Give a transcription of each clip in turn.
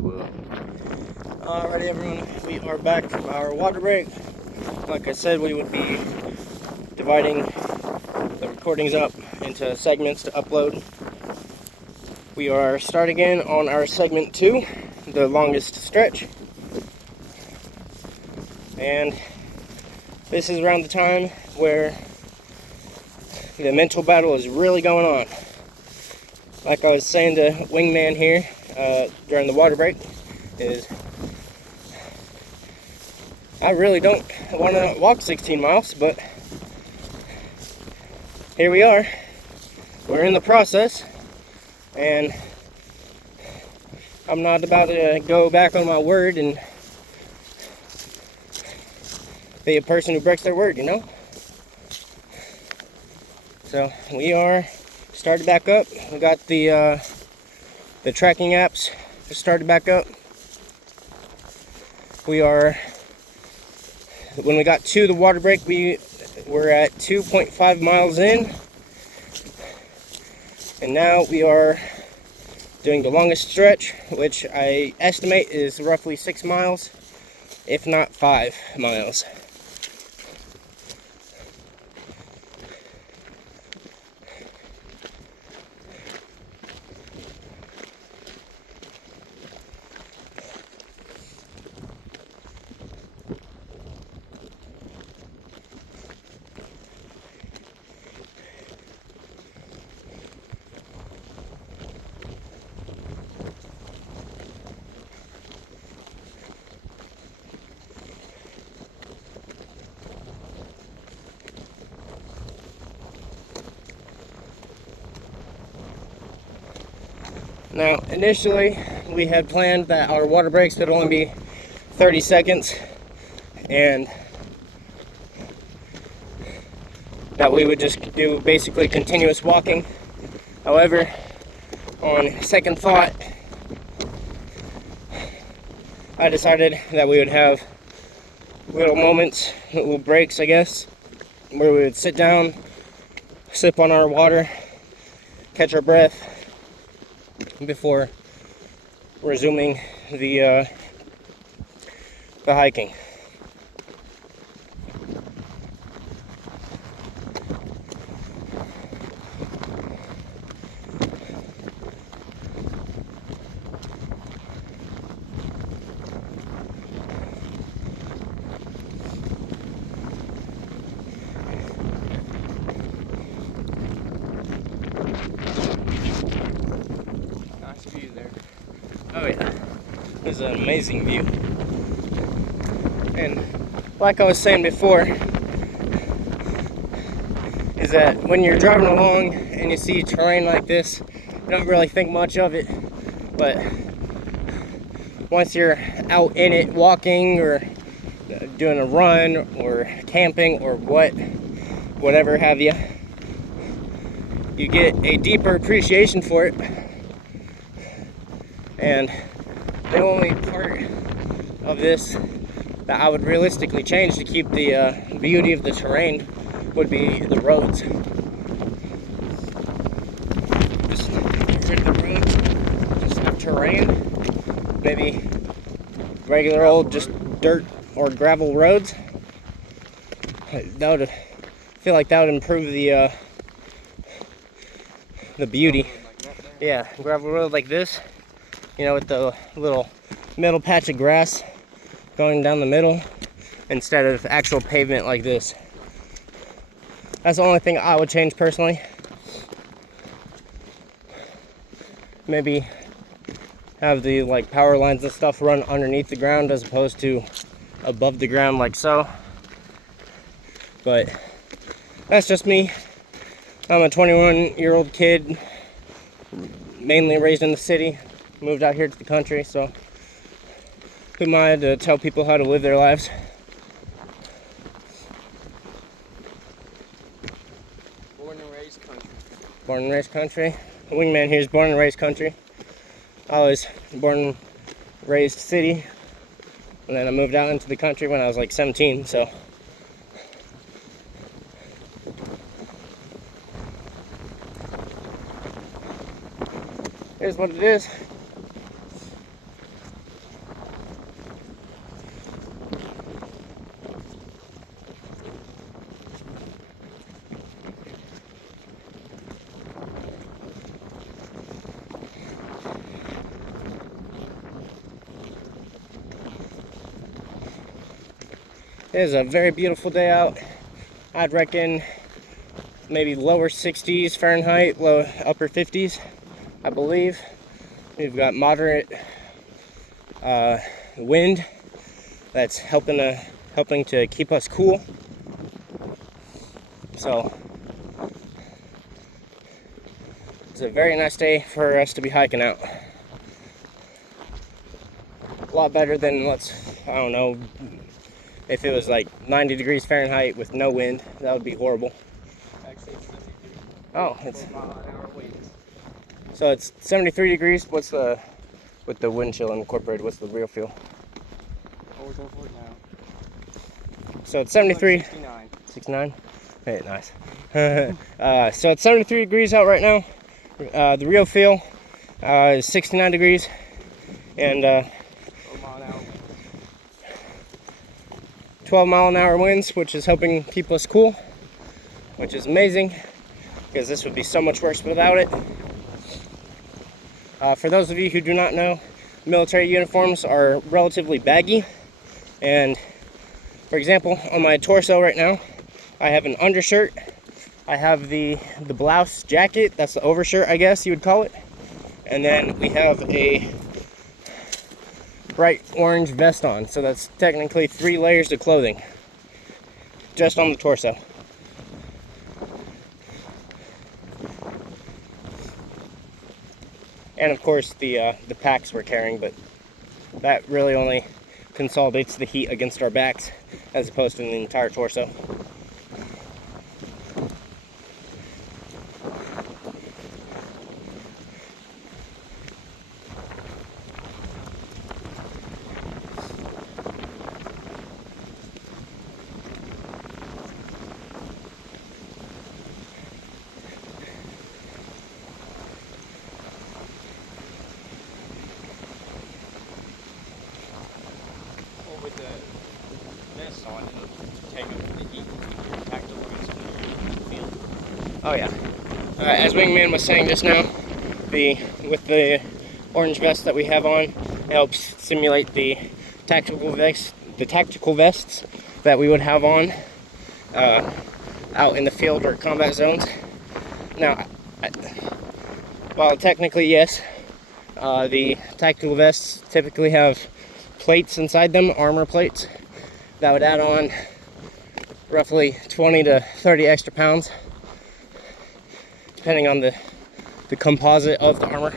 Alrighty everyone, we are back from our water break. Like I said, we would be dividing the recordings up into segments to upload. We are starting in on our segment 2, the longest stretch. And this is around the time where the mental battle is really going on. Like I was saying to Wingman here during the water break, is I really don't want to walk 16 miles, but here we are. We're in the process, and I'm not about to go back on my word and be a person who breaks their word, you know? So we are started back up. We got the tracking apps started back up. When we got to the water break, we were at 2.5 miles in, and now we are doing the longest stretch, which I estimate is roughly 6 miles, if not 5 miles. Now, initially, we had planned that our water breaks would only be 30 seconds, and that we would just do basically continuous walking. However, on second thought, I decided that we would have little moments, little breaks, I guess, where we would sit down, sip on our water, catch our breath, before resuming the hiking. Nice view there. Oh yeah, there's an amazing view. And like I was saying before, is that when you're driving along and you see terrain like this, you don't really think much of it. But once you're out in it, walking or doing a run or camping or whatever have you, you get a deeper appreciation for it. And the only part of this that I would realistically change to keep the beauty of the terrain would be the roads. Just get rid of the roads, just have terrain, maybe regular old just dirt or gravel roads. That would feel like that would improve the beauty. Yeah, gravel road like this, you know, with the little middle patch of grass going down the middle instead of actual pavement like this. That's the only thing I would change personally. Maybe have the like power lines and stuff run underneath the ground as opposed to above the ground like so. But that's just me. I'm a 21-year-old kid, mainly raised in the city, moved out here to the country, so who am I to tell people how to live their lives? Born and raised country. Born and raised country. Wingman here is born and raised country. I was born and raised city, and then I moved out into the country when I was like 17, so. Here's what it is. It is a very beautiful day out. I'd reckon maybe lower 60s Fahrenheit, low upper 50s, I believe. We've got moderate wind that's helping to keep us cool. So it's a very nice day for us to be hiking out. A lot better than, I don't know, if it was like 90 degrees Fahrenheit with no wind. That would be horrible. Actually, it's 73. Oh, it's 12 mile an hour winds. so it's 73 degrees. What's the, with the wind chill incorporated, what's the real feel? Oh, we're going for it now. So it's 73. 69. 69? Hey, nice. So it's 73 degrees out right now. The real feel is 69 degrees. And 12 mile an hour winds. 12-mile-an-hour winds, which is helping keep us cool, which is amazing, because this would be so much worse without it. For those of you who do not know, military uniforms are relatively baggy, and for example, on my torso right now, I have an undershirt. I have the blouse jacket, that's the overshirt, I guess you would call it, and then we have a bright orange vest on, so that's technically 3 layers of clothing just on the torso. And of course the packs we're carrying, but that really only consolidates the heat against our backs as opposed to the entire torso. With the vest on, it'll take up the heat from your tactile winds in the field. Oh yeah. As Wingman was saying just now, with the orange vest that we have on, it helps simulate the tactical vests that we would have on out in the field or combat zones. Now, while technically yes, the tactical vests typically have plates inside them, armor plates, that would add on roughly 20 to 30 extra pounds, depending on the composite of the armor.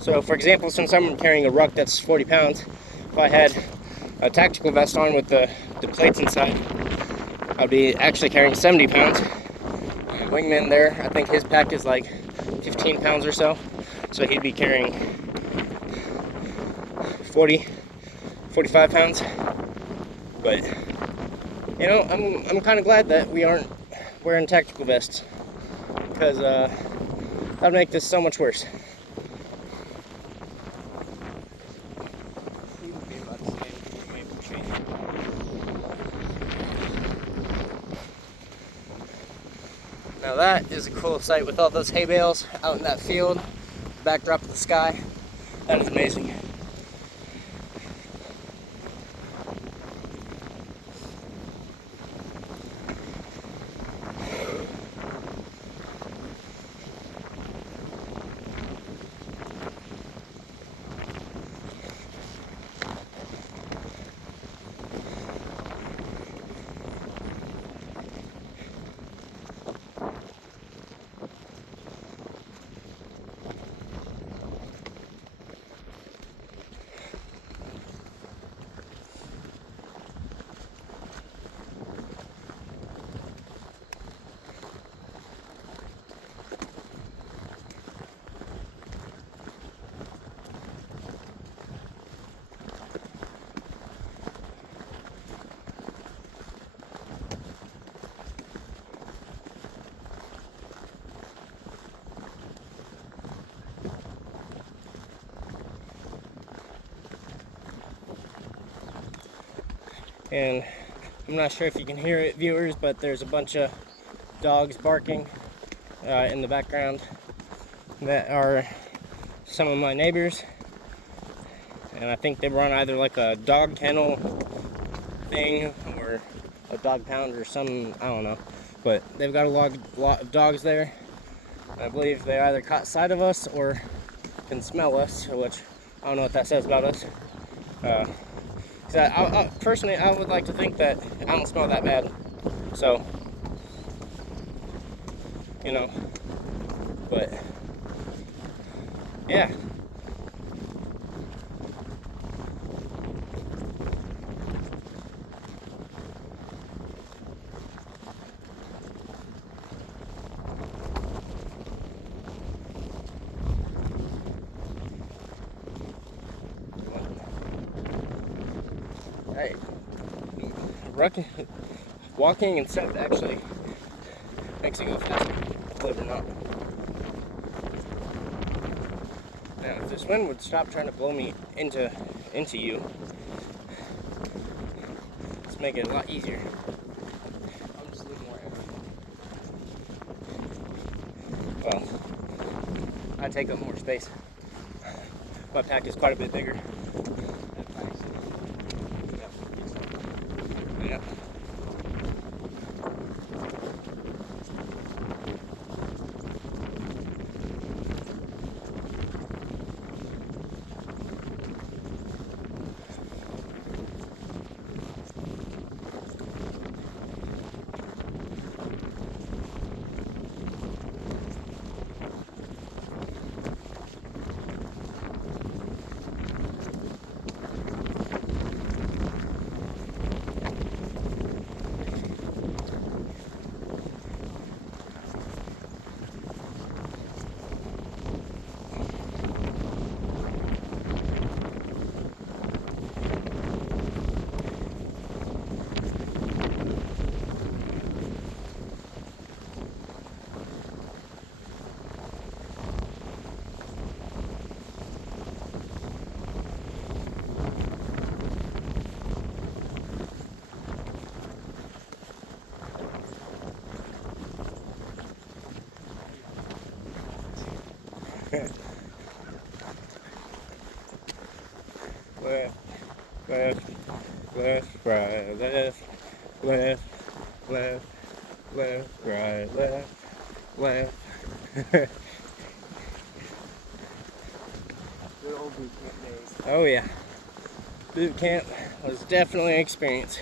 So for example, since I'm carrying a ruck that's 40 pounds, if I had a tactical vest on with the plates inside, I'd be actually carrying 70 pounds. Wingman there, I think his pack is like 15 pounds or so, so he'd be carrying 45 pounds. But you know, I'm kind of glad that we aren't wearing tactical vests, because that'd make this so much worse. It would be about the same. We have to change it. Now that is a cool sight with all those hay bales out in that field, backdrop of the sky. That is amazing. And I'm not sure if you can hear it, viewers, but there's a bunch of dogs barking in the background that are some of my neighbors. And I think they run either like a dog kennel thing or a dog pound or some, I don't know. But they've got a lot of dogs there. I believe they either caught sight of us or can smell us, which I don't know what that says about us. Personally, I would like to think that I don't smell that bad. So, you know, but yeah. Hey, walking instead of actually makes it go faster, believe it or not. Now, if this wind would stop trying to blow me into you, let's make it a lot easier. I'm just losing more energy. Well, I take up more space. My pack is quite a bit bigger. Yeah. Left, left, left, right, left, left, left, left, right, left, left. Good old boot camp days. Oh yeah, boot camp was definitely an experience.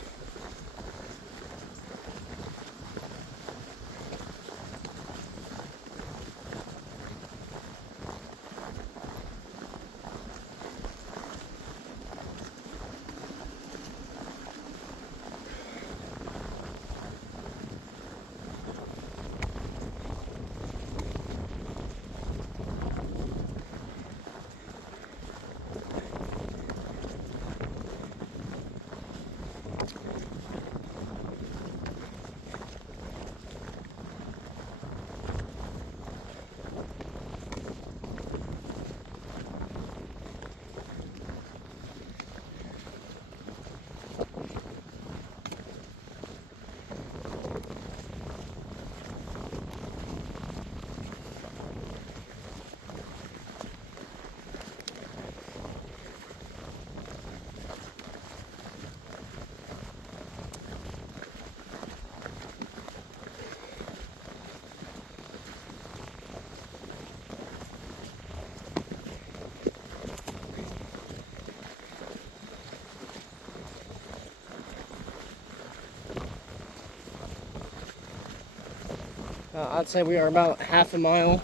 I'd say we are about half a mile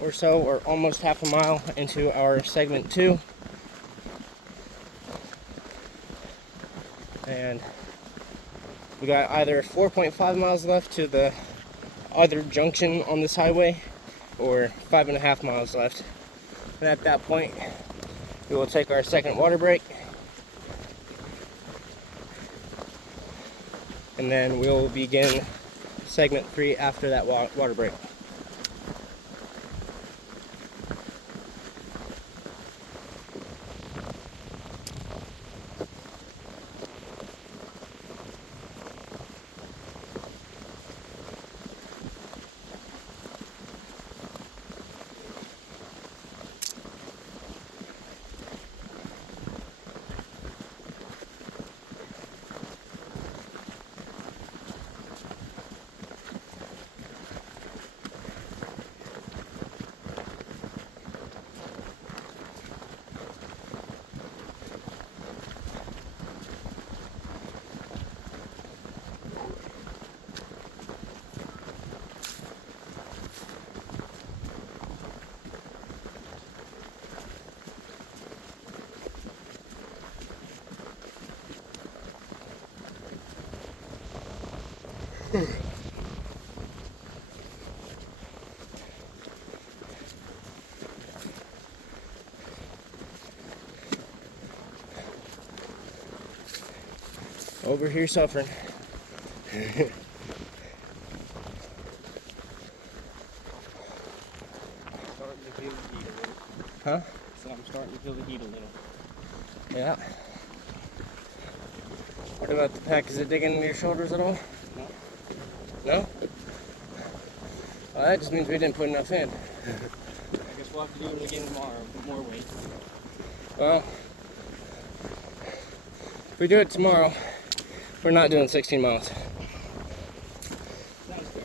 or so, or almost half a mile into our segment 2. And we got either 4.5 miles left to the other junction on this highway, or 5.5 miles left. And at that point, we will take our second water break. And then we'll begin segment 3 after that water break. Over here suffering. Starting to feel the heat a little. Huh? So I'm starting to feel the heat a little. Yeah. What about the pack? Is it digging into your shoulders at all? No. No? Well, that just means we didn't put enough in. I guess we'll have to do it again tomorrow. Put more weight. Well, if we do it tomorrow, we're not doing 16 miles. Sounds fair.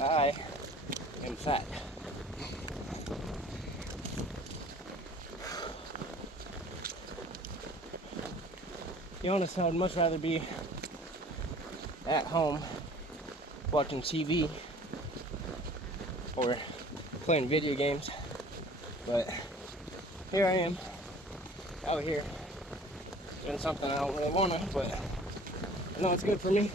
I am fat. To be honest, I would much rather be at home watching TV or playing video games, but here I am out here doing something I don't really want to, but I know it's good for me.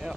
Yeah.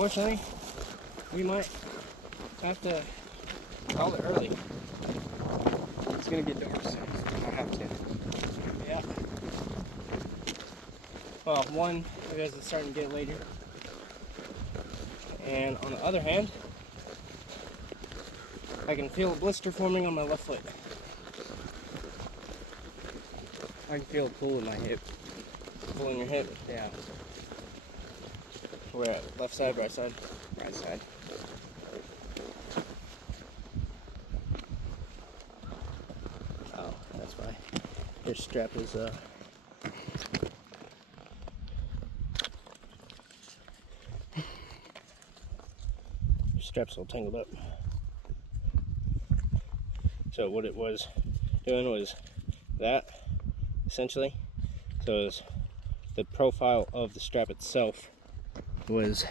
Unfortunately, we might have to call it early. It's gonna get dark soon, so I'll have to. Yeah. Well, one, because it's starting to get later. And on the other hand, I can feel a blister forming on my left foot. I can feel a pull in my hip. Pull in your hip. Yeah, Where at? Left side, right side? right side. Oh, that's why. Your strap is your strap's all tangled up. So what it was doing was that, essentially. So it was the profile of the strap itself was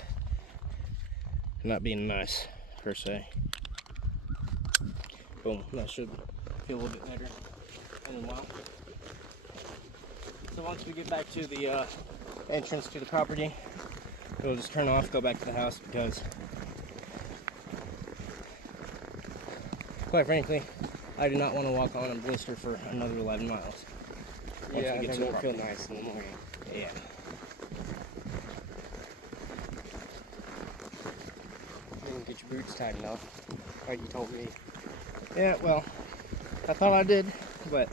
not being nice, per se. Boom, that should feel a little bit better in a while. So once we get back to the entrance to the property, we'll just turn off, go back to the house, because quite frankly, I do not want to walk on a blister for another 11 miles. Once Yeah, we get it to the won't feel property. nice in the morning. Yeah. You can get your boots tightened up, like you told me. Yeah, well, I thought I did, but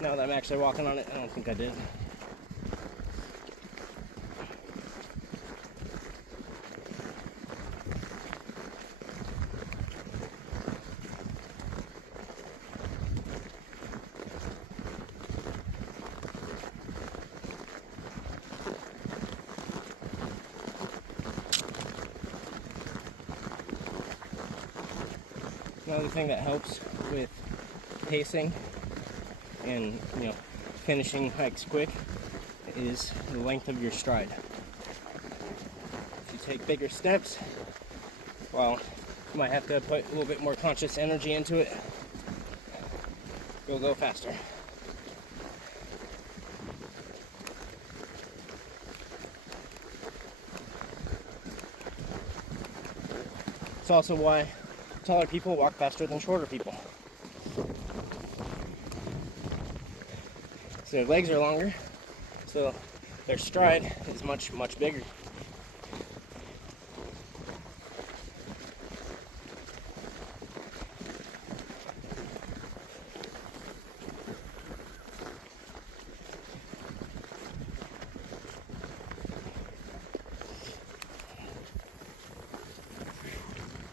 now that I'm actually walking on it, I don't think I did. Another thing that helps with pacing and, finishing hikes quick is the length of your stride. If you take bigger steps, well, you might have to put a little bit more conscious energy into it. You'll go faster. It's also why taller people walk faster than shorter people. So their legs are longer, so their stride is much, much bigger.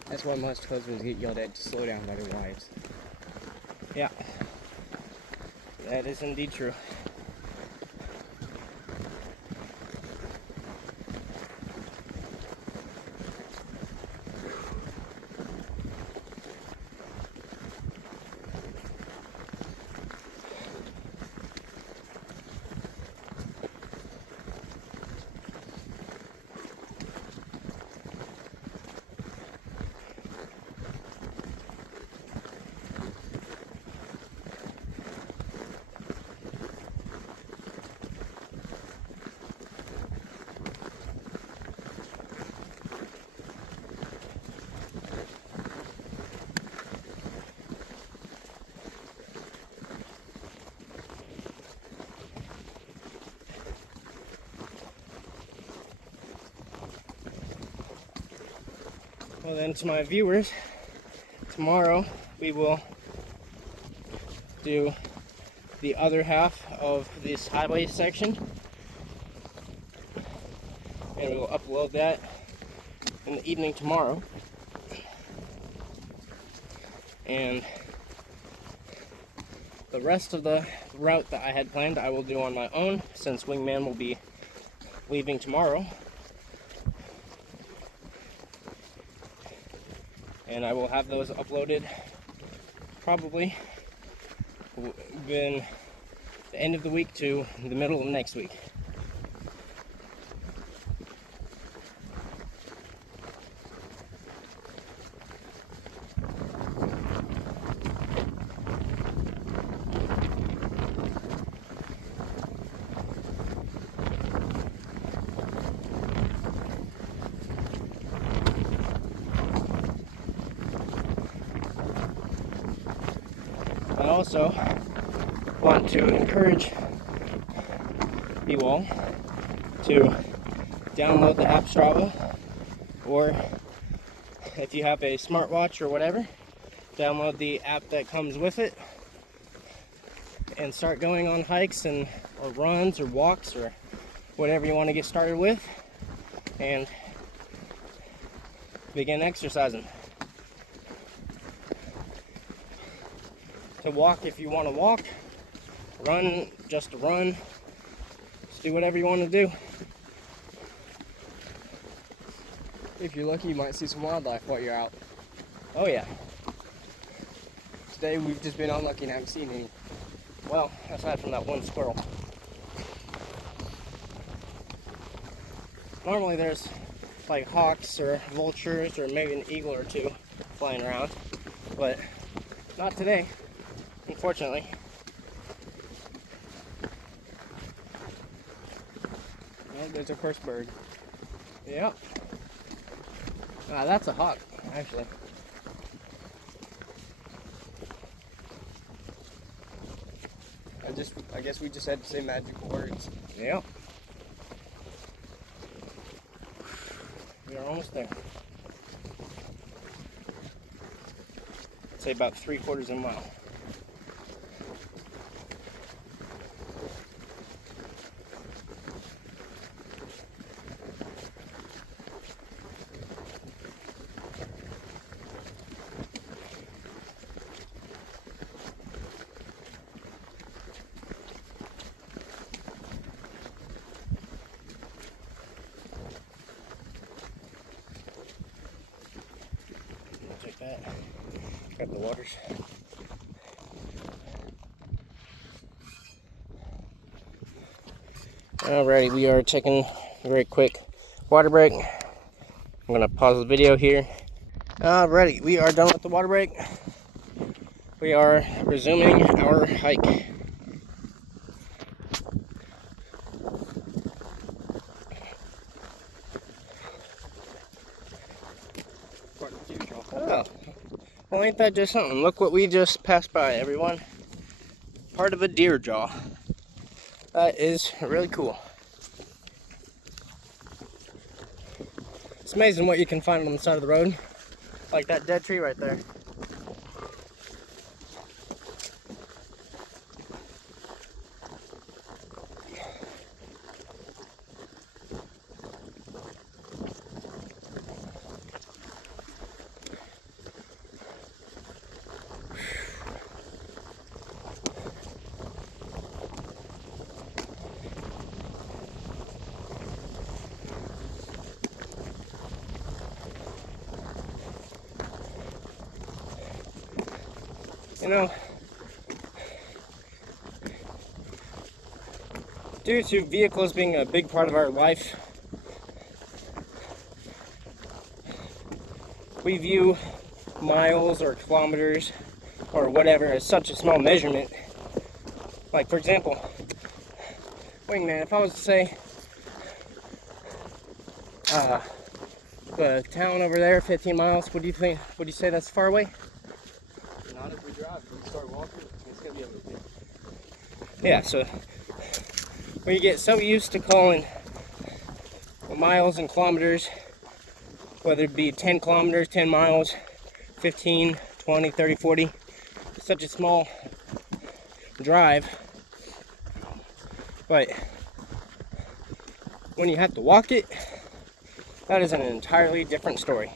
That's why most husbands get yelled at to slow down by their wives. Yeah, that is indeed true. Well then, to my viewers, tomorrow we will do the other half of this highway section, and we will upload that in the evening tomorrow. And the rest of the route that I had planned I will do on my own, since Wingman will be leaving tomorrow. And I will have those uploaded probably within the end of the week to the middle of next week. also want to encourage you all to download the app Strava, or if you have a smartwatch or whatever, download the app that comes with it and start going on hikes and or runs or walks or whatever you want to get started with, and begin exercising. To walk if you want to walk, run just to run, just do whatever you want to do. If you're lucky, you might see some wildlife while you're out. Oh yeah. Today we've just been unlucky and haven't seen any. Well, aside from that one squirrel. Normally there's like hawks or vultures or maybe an eagle or two flying around, but not today, unfortunately. Well, there's our first bird. Yep. That's a hawk, actually. I guess we just had to say magical words. Yep. We are almost there. I'd say about 3/4 of a mile. Check that. Got the waters. Alrighty, we are taking a very quick water break. I'm gonna pause the video here. Alrighty, we are done with the water break. We are resuming our hike. Oh, well, ain't that just something? Look what we just passed by, everyone. Part of a deer jaw. That is really cool. It's amazing what you can find on the side of the road. Like that dead tree right there. You know, due to vehicles being a big part of our life, we view miles or kilometers or whatever as such a small measurement. Like, for example, Wingman, if I was to say the town over there, 15 miles, would you say that's far away? Not if we drive. If we start walking, it's gonna be a little bit. Yeah, so when you get so used to calling miles and kilometers, whether it be 10 kilometers, 10 miles, 15, 20, 30, 40, such a small drive. But when you have to walk it, that is an entirely different story.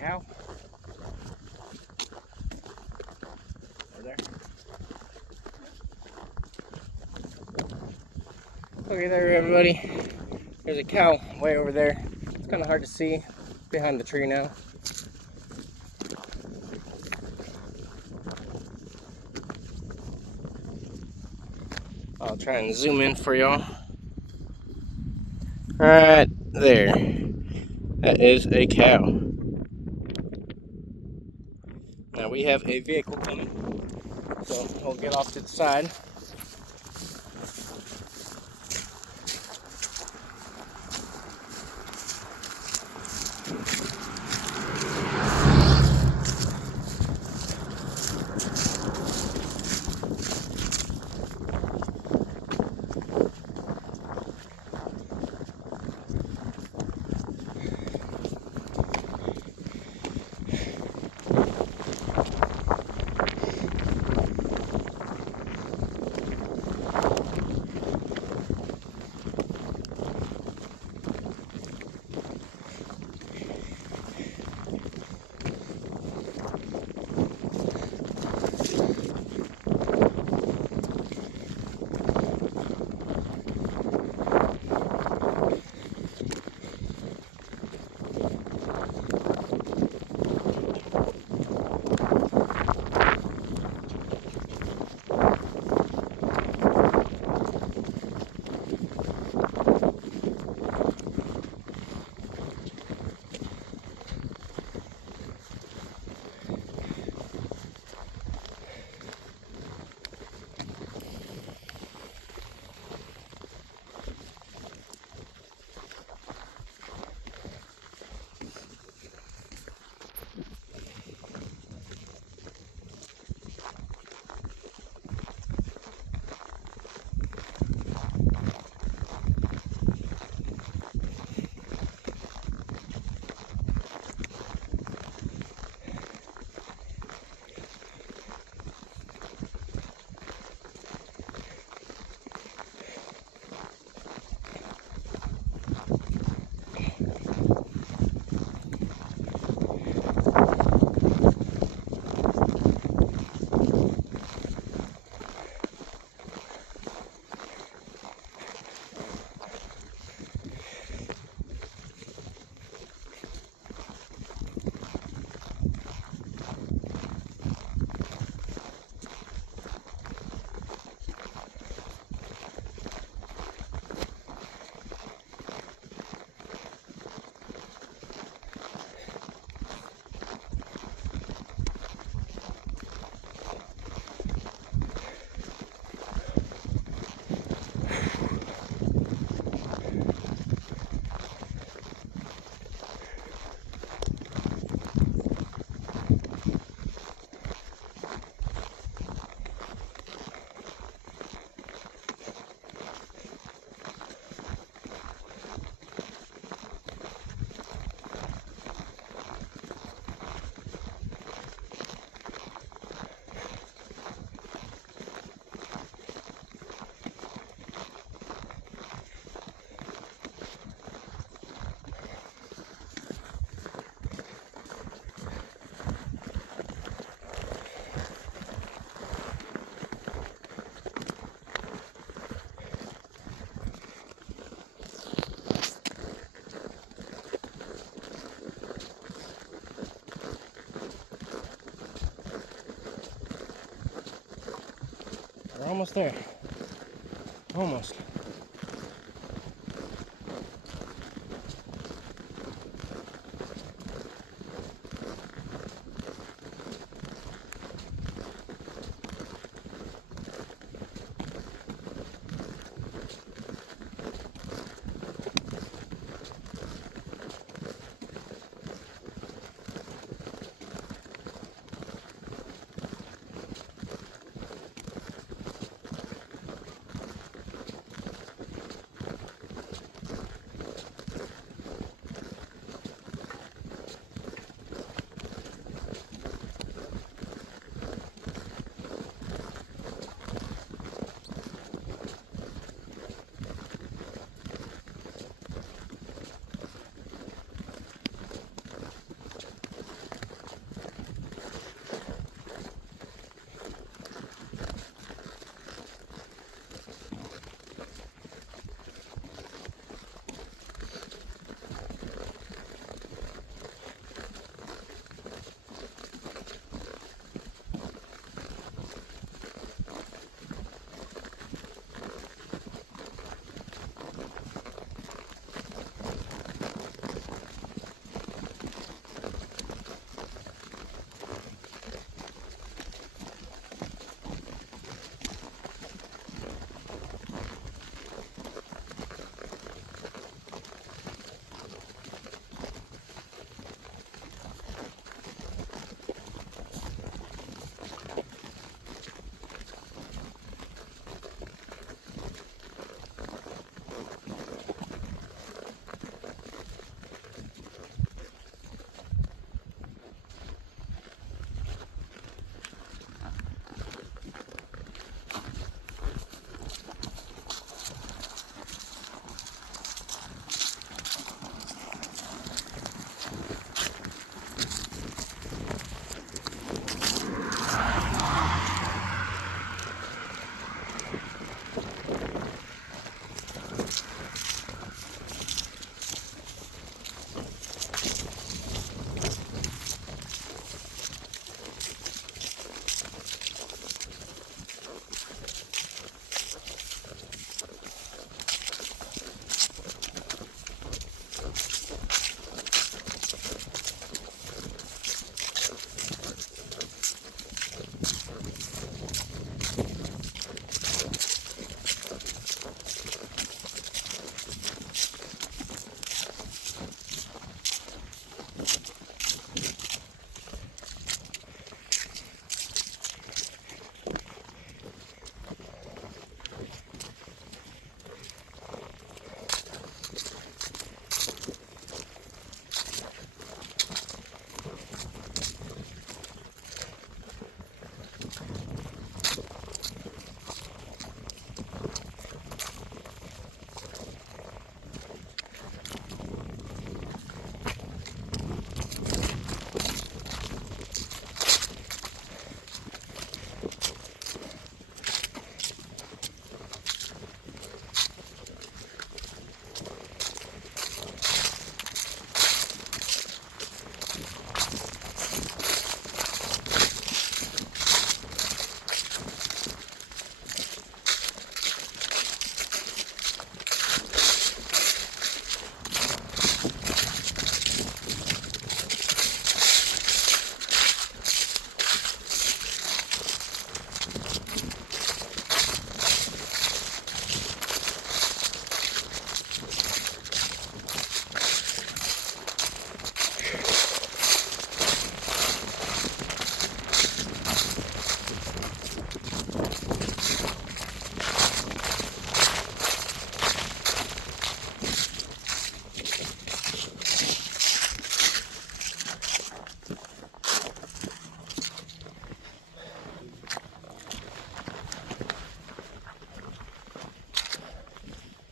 cow. Over there. Okay, there, everybody. There's a cow way over there. It's kind of hard to see behind the tree now. I'll try and zoom in for y'all. Right there. That is a cow. Now we have a vehicle coming, so we'll get off to the side. We're almost there. Almost.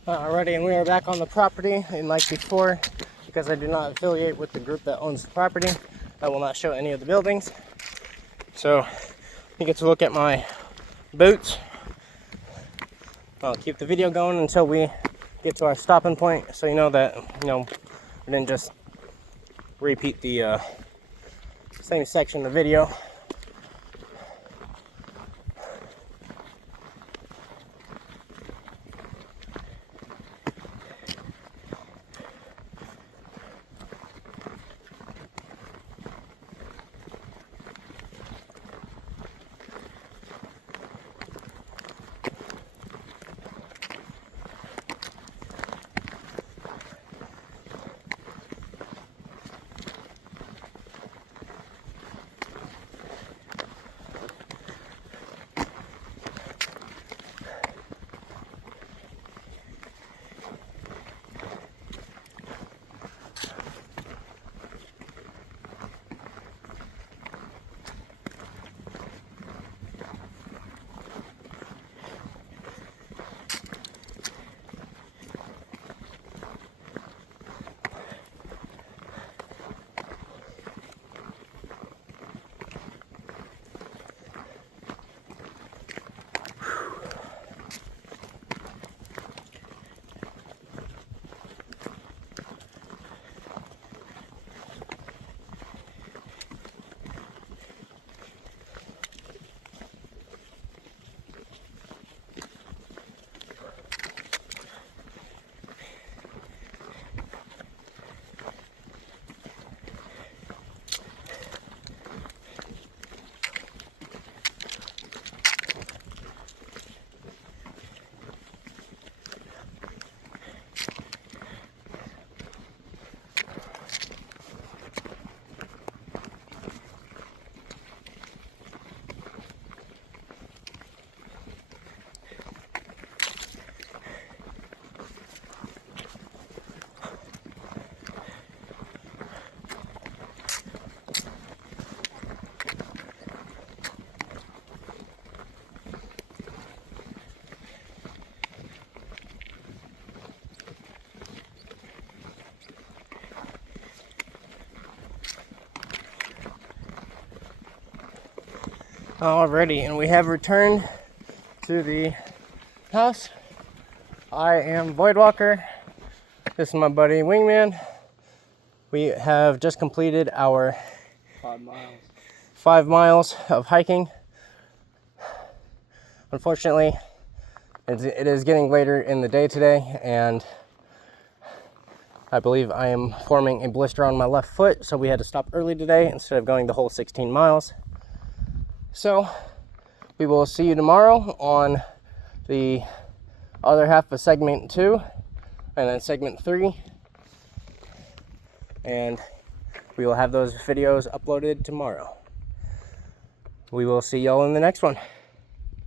Alrighty, and we are back on the property. And like before, because I do not affiliate with the group that owns the property, I will not show any of the buildings. So you get to look at my boots. I'll keep the video going until we get to our stopping point, so you know that we didn't just repeat the same section of the video. Alrighty, and we have returned to the house. I am Voidwalker. This is my buddy Wingman. We have just completed our 5 miles. 5 miles of hiking. Unfortunately, it is getting later in the day today, and I believe I am forming a blister on my left foot, so we had to stop early today instead of going the whole 16 miles. So we will see you tomorrow on the other half of segment 2 and then segment 3, and we will have those videos uploaded tomorrow. We will see y'all in the next one.